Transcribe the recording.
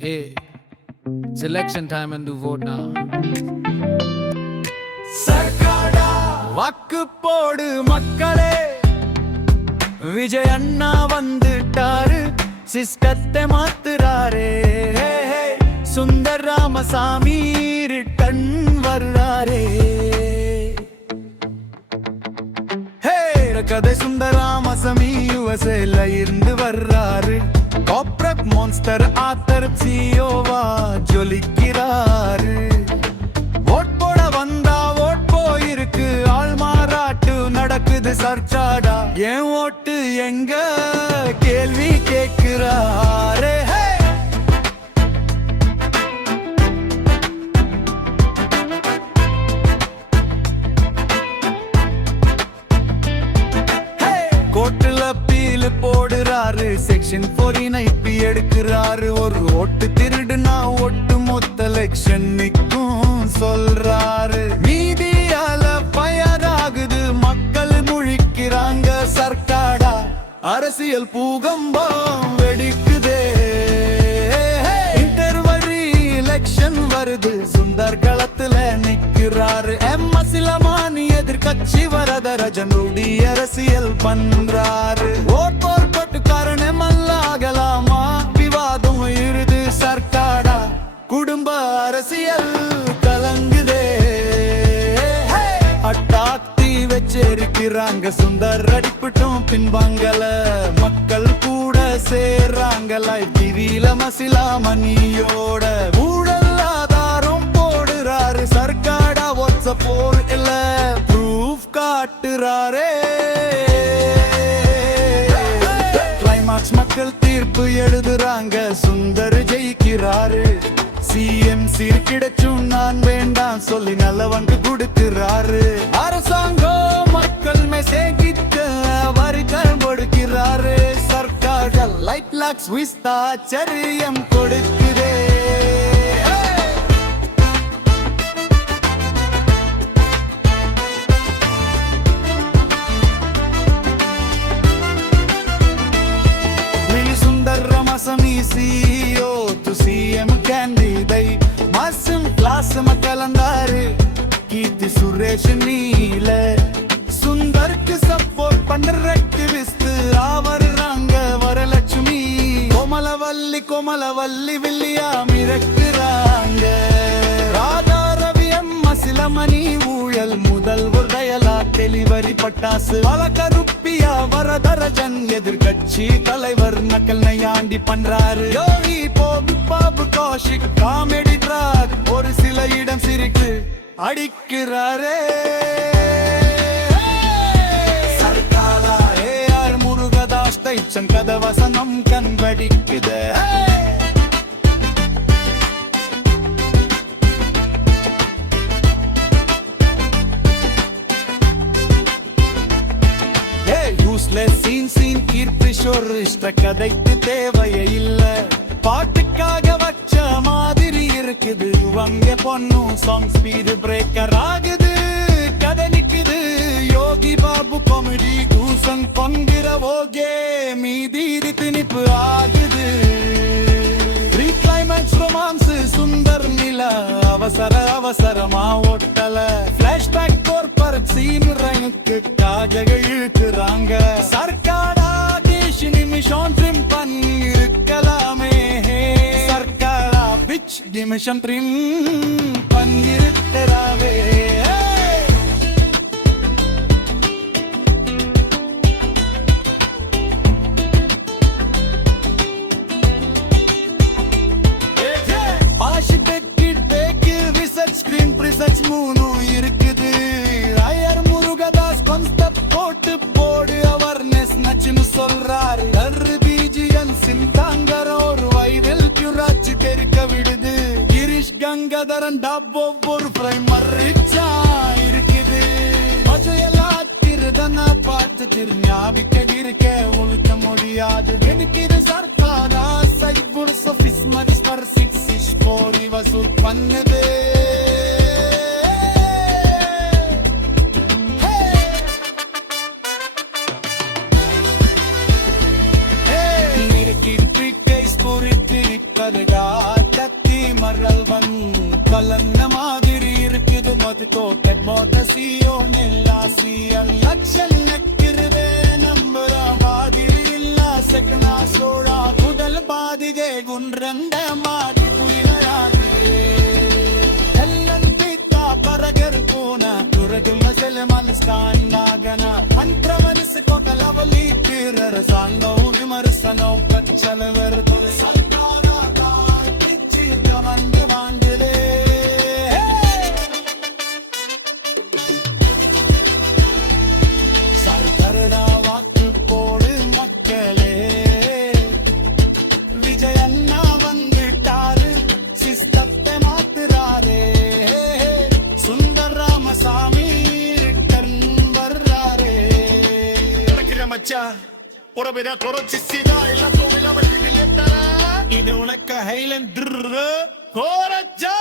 Hey, it's election time and do vote now. சர்க்காடா வாக்கு போடு மக்களே, விஜய் அண்ணா வந்துட்டாரு, சிஸ்டத்தை மாத்துறாரே. சுந்தர் ராமசாமி ரிட்டன் வர்றாரே. கதை சுந்தர் ராமசாமி யுஎஸ்ஏல இருந்து வர்றாரு. கார்ப்பரேட் மான்ஸ்டர் ஆத்தர் சிஓவா ஜொலிக்கிறாரு. ஓட் போட வந்தா ஓட் போயிருக்கு, ஆள் மாறாட்டு நடக்குது சர்ச்சாடா. ஏன் ஓட்டு எங்க கேள்வி கேட்கிறாரே. கோட்டுல பீல் போடுறாரு, செக்ஷன் 49 எடுக்கிறாரு. ஒரு ஓட்டு திருடுனா ஒட்டு மொத்த எலெக்ஷன் நிக்கும் சொல்றாரு. மீதியால பயர் ஆகுது, மக்கள் முழிக்கிறாங்க. சர்க்காடா அரசியல் பூகம்பம் வெடிக்குதே. இன்டர்வரி எலெக்ஷன் வருது, சுந்தர் களத்துல நிக்கிறாரு. அசிலமானி எதிர்கட்சி வரதராஜன் ரூடி அரசியல் பண்றாரு. ஓட் போட்டு காரணம் அல்லாகலாமா, விவாதம் இருது. சர்க்காடா குடும்ப அரசியல் கலங்குதே. அட்டாக்தி வச்சிருக்கிறாங்க, சுந்தர் அடிப்பட்டும் பின்பாங்கல. மக்கள் கூட சேர்றாங்கல, டிவியில மசிலாமணியோட ஊழல் ஆதாரம் போடுறாரு. சர்க்காடா வாட்ஸ்அப் இல்ல ப்ரூஃப் காட்டுறாரே. கிளைமாக்ஸ் மக்கள் தீர்ப்பு எழுதுறாங்க, சுந்தர் ஜெயிக்கிறாரு. சிஎம் சீர் கிடைச்சும் நான் வேண்டாம் சொல்லி நல்லவங்க கொடுக்கிறாரு. அரசாங்கம் மக்கள் மெசேஜிட்ட வரிகள் கொடுக்கிறாரு. சர்க்கார் லைட் லாக்ஸ் விஸ்தாச்சரியம் கொடுக்கிறே. Ramasamy CEO to CM candidate, மாசம் கிளாஸ் மக்களந்தாரு. கீர்த்தி சுரேஷ் நீல சுந்தருக்கு சப்போர்ட் பண்ற ஆக்டிவிஸ்ட் ஆவறாங்க. வரலட்சுமி கோமலவல்லி வில்லியா மிரக்குறாங்க. ராதா ரவி அசிலமணி ஊழல் முதல்வர் தயலா டெலிவரி பட்டாசு. பல கருப்பியா வரதராஜன் எதிர்கட்சி தலைவர் நக்கல் நையாண்டி பண்றாரு. யோகி பாபு கௌஷிக் காமெடி ட்ராக், ஒரு சில இடம் சிரிக்கு அடிக்கிறாரே. சர்க்காரா ஏஆர் முருகதாஸ் தைச்சன் கதவசனம் கண்படிக்குது. இஷ்ட கதைக்கு தேவையே இல்ல, பாட்டுக்காக வச்ச மாதிரி இருக்குது. வங்க பொண்ணும் சாங் ஸ்பீடு பிரேக்கர் ஆகுது, கதை நிக்குது. Yogi Babu comedy cousin பங்குற okay, மீதி திணிப்பு ஆகுது. கிளைமேக்ஸ் ரொமான்ஸ் சுந்தர் நில அவசரமா ஓட்டல. பிளாஷ்பேக் கோர்பரேட் சீன் ரனுக்கு காக இழுக்கிறாங்க. சர்க்காடா நிமிஷம் ட்ரிம் பண்ணிருக்கலாமே. சர்க்காரா பிச் நிமிஷம் ட்ரிம் பண்ணிருக்கலாமே. மூணும் இருக்குது. ஐயர் முருகதாஸ் கான்செப்ட் போடு அவர்னஸ் நச்சுன்னு சொல்றாரு. பிஜிஎன் சிந்தாங்கர ஒரு வைரல் கியூராச்சு தெரிக்க விடுது. கிரிஷ் கங்கதரன் டப்போ ஒரு பிரைமர் ரிச்சா இருக்குது. மஜையெல்லாம் திருதனா பார்த்து திருஞாபிக்க இருக்க உழுக்க முடியாது. எனக்கு சர்க்காரா சைபுர் சோஃபிஸ் மச் பர் 6 வசூல் பண்ணுது. வருகா கத்தி மரல்வன் கலந்த மாதிரி இருக்குது மதுக்கோ மோட்டசியோ நெல்லாசியல் லட்சம் நக்கிருவே நம்புற மாதிரி இல்ல சக்கனா சோழா முதல் பாதிಗೆ ಗುಂಡ್ರಂದ ಮಾಡಿ ಕುಯಿಲಾಗಿದೆ ಎಲ್ಲನ್ ಪಿತ್ತ ಪರಗರ್ ಪೂನ ತುರದು ಮಜಲ್ ಮನಸ್ತಾನಾಗನ ಮಂತ್ರ ಮನಸ್ಸು ಕಲವಲಿ ತೀರರ ಸಾಂಗವು ವಿಮರ್ಶನವು ಕಚ್ಚಲವರ ಸರ್ಕಾರ ಪಿಚ್ಚಿ ಕಮಂದ ಬಾಂಡಿದೆ ಸರ್ಕಾರದ ವಾಕು போடு மக்களே விஜயண்ணா வந்துட்டாரு சிஸ்டத்தை மாத்துறாரே சுந்தர் ராமசாமி ரிட்டர்ன் வர்றாரே மச்சா புறவிட தொடர்ச்சிசிதா இல்ல கோவில வட்டி இது உனக்கு ஹைலண்ட் கோரச்சா